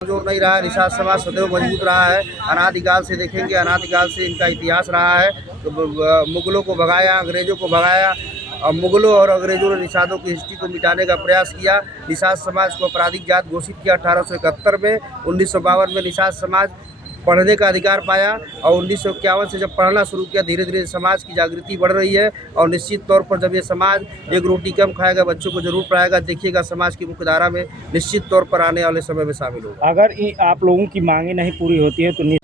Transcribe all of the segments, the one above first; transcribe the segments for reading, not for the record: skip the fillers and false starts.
कमजोर नहीं रहा है। निषाद समाज सदैव मजबूत रहा है। अनादिकाल से देखेंगे, अनादिकाल से इनका इतिहास रहा है। तो मुगलों को भगाया, अंग्रेजों को भगाया, और मुगलों और अंग्रेजों ने निषादों की हिस्ट्री को मिटाने का प्रयास किया। निषाद समाज को आपराधिक जात घोषित किया 1871 में। 1952 में निषाद समाज पढ़ने का अधिकार पाया, और 1951 से जब पढ़ना शुरू किया, धीरे धीरे समाज की जागृति बढ़ रही है। और निश्चित तौर पर जब ये समाज एक रोटी कम खाएगा, बच्चों को जरूर पढ़ाएगा, देखिएगा समाज की मुख्यधारा में निश्चित तौर पर आने वाले समय में शामिल होगा। अगर आप लोगों की मांगे नहीं पूरी होती है तो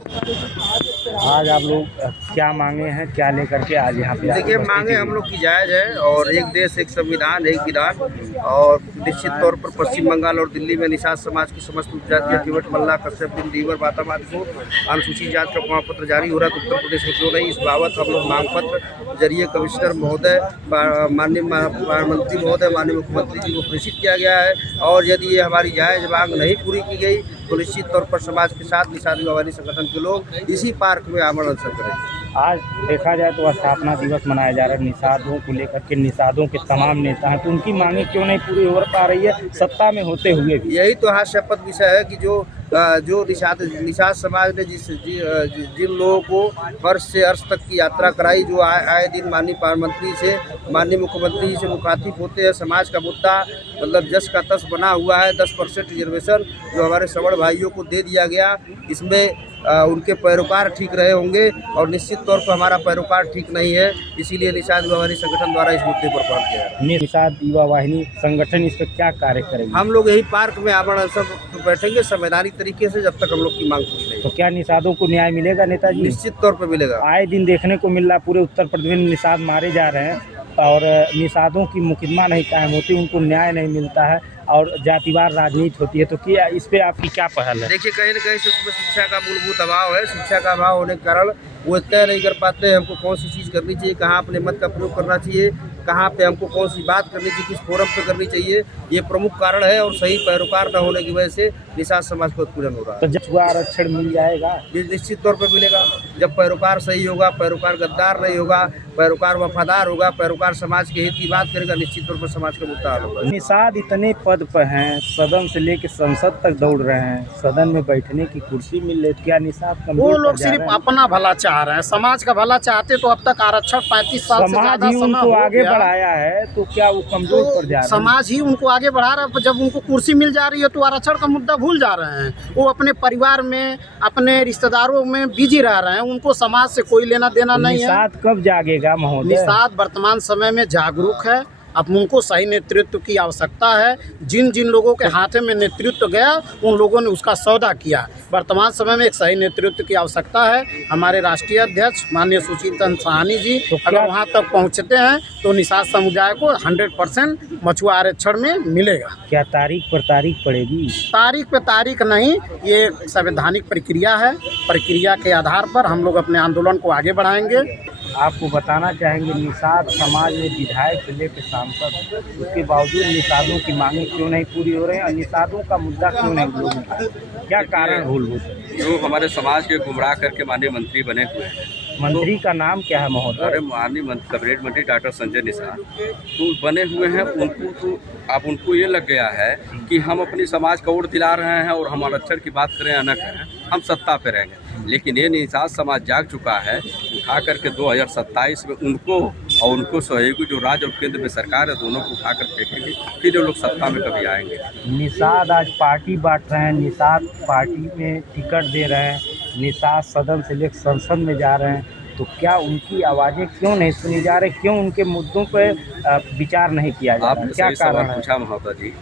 आज आप लोग क्या मांगे हैं, क्या लेकर के आज यहाँ पे? देखिए, मांगे हम लोग की जायज़ है, और एक देश एक संविधान एक विधान। और निश्चित तौर पर पश्चिम बंगाल और दिल्ली में निषाद समाज की समस्त उपजातियाँ तिवट, मल्ला, कश्यप, बिन, दीवर, बातम आदि को अनुसूचित जात का प्रमाण पत्र जारी हो रहा है। तो उत्तर प्रदेश में क्यों नहीं? इस बाबत हम लोग मांग पत्र जरिए कमिश्नर महोदय, माननीय प्रधानमंत्री महोदय, माननीय मुख्यमंत्री जी को प्रेषित किया गया है। और यदि ये हमारी जायज़ मांग नहीं पूरी की गई तो निश्चित तौर पर समाज के साथ निषाद व्यापारी संगठन के लोग इसी पार्क में आमरण अनशन करेंगे। आज देखा जाए तो स्थापना दिवस मनाया जा रहा है निषादों को लेकर के। निषादों के तमाम नेता हैं, तो उनकी मांगे क्यों नहीं पूरी हो पा रही है सत्ता में होते हुए भी? यही तो हास्यास्पद विषय है कि जो निषाद समाज ने जिन लोगों को फर्श से अर्श तक की यात्रा कराई, जो आए दिन माननीय प्रधानमंत्री से, माननीय मुख्यमंत्री जी से मुखातिब होते हैं, समाज का मुद्दा मतलब जस का तस बना हुआ है। 10% रिजर्वेशन जो हमारे सवर्ण भाइयों को दे दिया गया, इसमें उनके पैरोकार ठीक रहे होंगे, और निश्चित तौर पर हमारा पैरोकार ठीक नहीं है। इसीलिए निषाद युवा वाहिनी संगठन द्वारा इस मुद्दे पर पहुंच गया। निषाद युवा वाहिनी संगठन इस पर क्या कार्य करेंगे? हम लोग यही पार्क में आमरण अनशन बैठेंगे संवैधानिक तरीके से, जब तक हम लोग की मांग पूरी नहीं। तो क्या निषादों को न्याय मिलेगा नेताजी? निश्चित तौर पर मिलेगा। आए दिन देखने को मिल रहा पूरे उत्तर प्रदेश में निषाद मारे जा रहे हैं, और निषादों की मुकदमा नहीं कायम होती, उनको न्याय नहीं मिलता है, और जातिवार राजनीति होती है। तो क्या इस पे आपकी क्या पहल है? देखिए, कहीं न कहीं से उसमें शिक्षा का मूलभूत अभाव है। शिक्षा का अभाव होने के कारण वो तय नहीं कर पाते हैं हमको कौन सी चीज़ करनी चाहिए, कहाँ अपने मत का प्रयोग करना चाहिए, कहाँ पे हमको कौन सी बात करनी चाहिए, किस फोरम पे करनी चाहिए। ये प्रमुख कारण है, और सही पैरोकार न होने की वजह से निषाद समाज को उत्पीड़न हो रहा है। तो जब हुआ आरक्षण मिल जाएगा? ये निश्चित तौर पर मिलेगा, जब पैरोकार सही होगा, पैरोकार गद्दार नहीं होगा, पैरोकार वफादार होगा, पैरोकार समाज के हित की बात करेगा, निश्चित तौर पर समाज का मुद्दा हल होगा। निषाद इतने पद पर हैं, सदन से लेकर संसद तक दौड़ रहे हैं, सदन में बैठने की कुर्सी मिल रही, क्या निषाद वो लोग सिर्फ अपना भला चाह रहे हैं? समाज का भला चाहते तो अब तक आरक्षण 35 साल से ज्यादा समय उनको हो आगे गया। बढ़ाया है, तो क्या वो कमजोर पड़ जा रहे हैं? समाज ही उनको आगे बढ़ा रहा है। जब उनको कुर्सी मिल जा रही है तो आरक्षण का मुद्दा भूल जा रहे हैं। वो अपने परिवार में, अपने रिश्तेदारों में बिजी रह रहे हैं, उनको समाज से कोई लेना देना नहीं है। निषाद कब जागेगा महोदय? निषाद वर्तमान समय में जागरूक है। अब उनको सही नेतृत्व की आवश्यकता है। जिन जिन लोगों के हाथ में नेतृत्व गया, उन लोगों ने उसका सौदा किया। वर्तमान समय में एक सही नेतृत्व की आवश्यकता है। हमारे राष्ट्रीय अध्यक्ष माननीय सुशील चंद्र साहनी जी अगर वहां तक पहुंचते हैं तो निषाद समुदाय को 100% मछुआ आरक्षण में मिलेगा। क्या तारीख पर तारीख पड़ेगी? तारीख पे तारीख नहीं, ये संवैधानिक प्रक्रिया है। प्रक्रिया के आधार पर हम लोग अपने आंदोलन को आगे बढ़ाएंगे। आपको बताना चाहेंगे निषाद समाज में विधायक से लेकर सांसद, उसके बावजूद निषादों की मांगे क्यों नहीं पूरी हो रही हैं, और निषादों का मुद्दा क्यों नहीं लोगों का? क्या कारण मूलभूत है? जो हमारे समाज के गुमराह करके माननीय मंत्री बने हुए हैं। मंत्री का नाम क्या है महोदय? अरे माननीय कैबिनेट मंत्री डॉक्टर संजय निषाद तो बने हुए हैं। उनको तो अब उनको ये लग गया है कि हम अपनी समाज का वोट दिला रहे हैं, और हम आरक्षण की बात करें अनक है, हम सत्ता पे रहेंगे। लेकिन ये निषाद समाज जाग चुका है, उठा करके 2027 में उनको और उनको सहयोगी जो राज्य और केंद्र में सरकार है, दोनों को उठा कर फेंकेंगे, फिर वो लोग सत्ता में कभी आएंगे। निषाद आज पार्टी बांट रहे हैं, निषाद पार्टी में टिकट दे रहे हैं, निषाद सदन से लेकर संसद में जा रहे हैं, तो क्या उनकी आवाज़ें क्यों नहीं सुनी जा रही? क्यों उनके मुद्दों पर विचार नहीं किया जा रहा? आपने क्या सही सवाल कारण है? पूछा महोदय जी।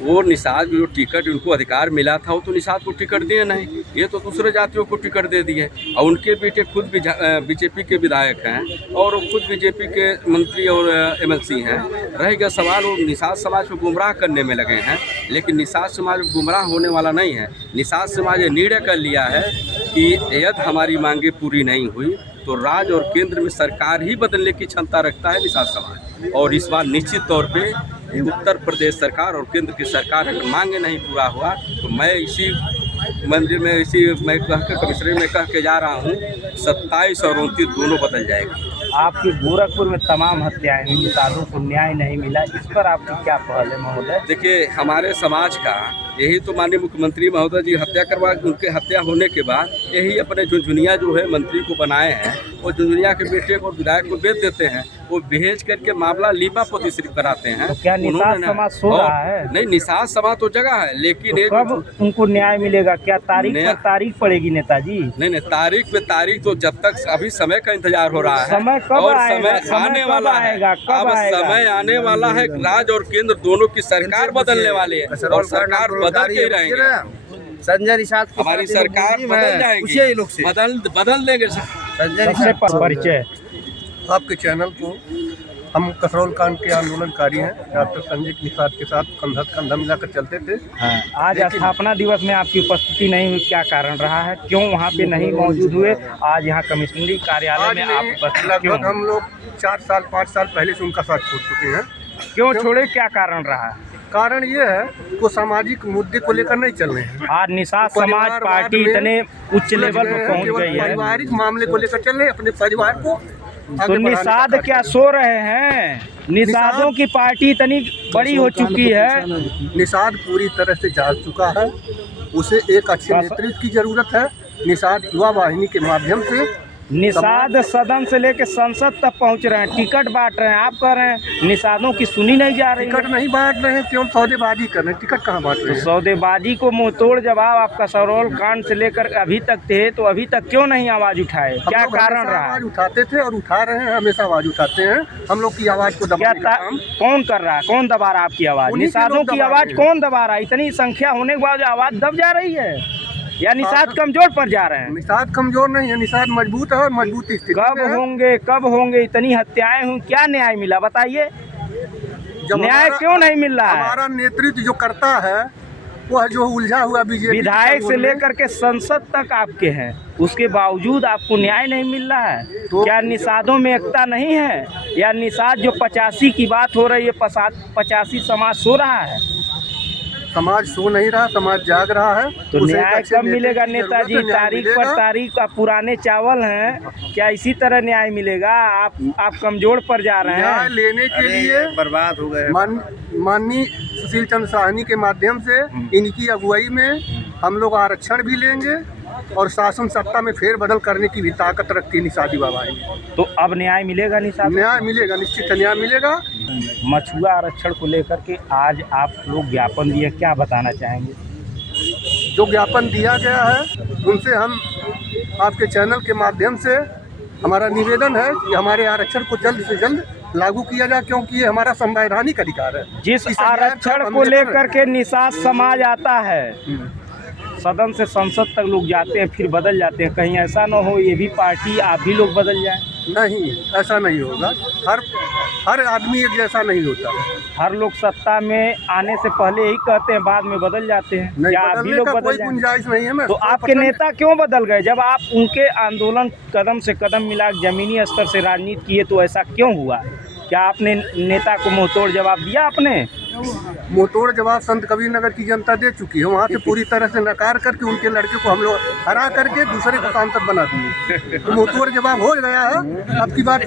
वो निषाद जो टिकट उनको अधिकार मिला था, वो तो निषाद को टिकट दिए नहीं, ये तो दूसरे जातियों को टिकट दे दिए। और उनके बेटे खुद बीजेपी के विधायक हैं, और खुद बीजेपी के मंत्री और एमएलसी हैं। रह गया सवाल, वो निषाद समाज को गुमराह करने में लगे हैं। लेकिन निषाद समाज गुमराह होने वाला नहीं है। निषाद समाज ने निर्णय कर लिया है कि यदि हमारी मांगे पूरी नहीं हुई तो राज्य और केंद्र में सरकार ही बदलने की क्षमता रखता है निषाद समाज। और इस बार निश्चित तौर पे उत्तर प्रदेश सरकार और केंद्र की सरकार अगर मांगे नहीं पूरा हुआ तो मैं इसी मंदिर में मैं कह के कमिश्नरी में कह के जा रहा हूँ, 27 और 29 दोनों बदल जाएगी। आपके गोरखपुर में तमाम हत्याएं हुई, निषादों को न्याय नहीं मिला, इस पर आपकी क्या पहल है महोदय? देखिए, हमारे समाज का यही तो माननीय मुख्यमंत्री महोदय जी हत्या करवा, उनके हत्या होने के बाद यही अपने झुनझुनिया जो है मंत्री को बनाए हैं, वो झुनझुनिया के बेटे को विधायक को भेज देते हैं, वो भेज करके मामला लीपा पोती सिर्फ कराते हैं। तो क्या निषाद समाज सो रहा है? नहीं, निषाद समाज तो जगह है, लेकिन तो कब उनको न्याय मिलेगा? क्या तारीख पर तारीख पड़ेगी नेताजी? नहीं, तारीख पे तारीख तो जब तक अभी समय का इंतजार हो रहा है। समय कब और आएगा? समय आने वाला है, अब समय आने वाला है। राज्य और केंद्र दोनों की सरकार बदलने वाली है और सरकार बदल के ही रहेंगे। संजय निषाद की हमारी पार्टी सरकार में बदल जाएगी, पूछिए ये लोग से। बदल देंगे। संजय सबसे निषाद परिचय आपके चैनल को, हम कसरौल कांड के आंदोलनकारी हैं, डॉक्टर संजय निषाद के साथ कंधा मिलाकर चलते थे। आज स्थापना दिवस में आपकी उपस्थिति नहीं हुई, क्या कारण रहा है? क्यों वहाँ पे नहीं मौजूद हुए? आज यहाँ कमिश्नरी कार्यालय में आप उपस्थित क्यों? लगभग हम लोग 4 साल 5 साल पहले से उनका साथ छोड़ चुके हैं। क्यों छोड़े, क्या कारण रहा है? कारण ये है वो सामाजिक मुद्दे को लेकर नहीं चल रहे हैं। आज निषाद समाज पार्टी इतने उच्च लेवल पर पहुँच गई है, पारिवारिक मामले को लेकर चल रहे हैं, अपने परिवार को तो निषाद क्या सो रहे हैं? निषादों की पार्टी इतनी बड़ी हो चुकी है। निषाद पूरी तरह से जाग चुका है, उसे एक अच्छे नेतृत्व की जरूरत है। निषाद युवा वाहिनी के माध्यम से निषाद सदन से लेकर संसद तक पहुंच रहे हैं, टिकट बांट रहे हैं। आप कह रहे हैं निषादों की सुनी नहीं जा रही। टिकट नहीं बांट रहे हैं, केवल सौदेबाजी कर रहे हैं, टिकट कहाँ बांट रहे तो हैं? सौदेबाजी को मुंहतोड़ जवाब आपका कसरौल कांड से लेकर अभी तक थे, तो अभी तक क्यों नहीं आवाज उठाए? क्या कारण रहा? आवाज उठाते थे और उठा रहे हैं, हमेशा आवाज उठाते हैं। हम लोग की आवाज को दबाने का काम कौन कर रहा है? कौन दबा रहा है आपकी आवाज? उन्हीं के निषादों लोग की दबा आवाज रहे हैं। कौन दबा रहा है? इतनी संख्या होने के बाद आवाज दब जा रही है या निषाद कमजोर पड़ जा रहे हैं? निषाद कमजोर नहीं है, निषाद मजबूत है और मजबूत स्थिति कब होंगे? इतनी हत्याएं हुई, क्या न्याय मिला बताइए? न्याय क्यों नहीं मिल रहा है? हमारा नेतृत्व जो करता है वह जो उलझा हुआ बीजेपी विधायक से लेकर के संसद तक आपके हैं, उसके बावजूद आपको न्याय नहीं मिल रहा है। तो क्या निषादों में एकता नहीं है? या निषाद जो 85 की बात हो रही है, 85 समाज सो रहा है? समाज सो नहीं रहा, समाज जाग रहा है। तो उसे न्याय अच्छे कब मिलेगा नेतृत्व की जरूरत नेताजी? है, न्याय तारीख मिलेगा। पर तारीख का पुराने चावल हैं, क्या इसी तरह न्याय मिलेगा? आप कमजोर पर जा रहे न्याय हैं। लेने के लिए बर्बाद हो गए। माननीय सुशील चंद्र साहनी के माध्यम से इनकी अगुवाई में हम लोग आरक्षण भी लेंगे और शासन सत्ता में फेरबदल करने की भी ताकत रखती है निषाद युवा वाहिनी। तो अब न्याय मिलेगा निषाद? न्याय मिलेगा, निश्चित न्याय मिलेगा। मछुआ आरक्षण को लेकर के आज आप लोग ज्ञापन दिए, क्या बताना चाहेंगे? जो ज्ञापन दिया गया है उनसे हम आपके चैनल के माध्यम से हमारा निवेदन है कि हमारे आरक्षण को जल्द से जल्द लागू किया जाए, क्योंकि ये हमारा संवैधानिक अधिकार है। जिस इस अधिकार आरक्षण हम को लेकर- लेकर के निषाद समाज आता है, सदन से संसद तक लोग जाते हैं, फिर बदल जाते हैं। कहीं ऐसा न हो ये भी पार्टी आप भी लोग बदल जाएं? नहीं, ऐसा नहीं होगा। हर आदमी एक जैसा नहीं होता। हर लोग सत्ता में आने से पहले यही कहते हैं, बाद में बदल जाते हैं। नहीं, क्या आप भी बदलने लोग का बदल कोई जाएं? गुंजाइश नहीं है। मैं तो आपके नेता क्यों बदल गए? जब आप उनके आंदोलन कदम से कदम मिला, जमीनी स्तर से राजनीति किए, तो ऐसा क्यों हुआ? क्या आपने नेता को मुंहतोड़ जवाब दिया? आपने मुंहतोड़ जवाब संत कबीर नगर की जनता दे चुकी है। वहाँ से पूरी तरह से नकार करके उनके लड़के को हम लोग हरा करके दूसरे को सांसद बना दिए। तो मुंहतोड़ जवाब हो गया है। अब की बात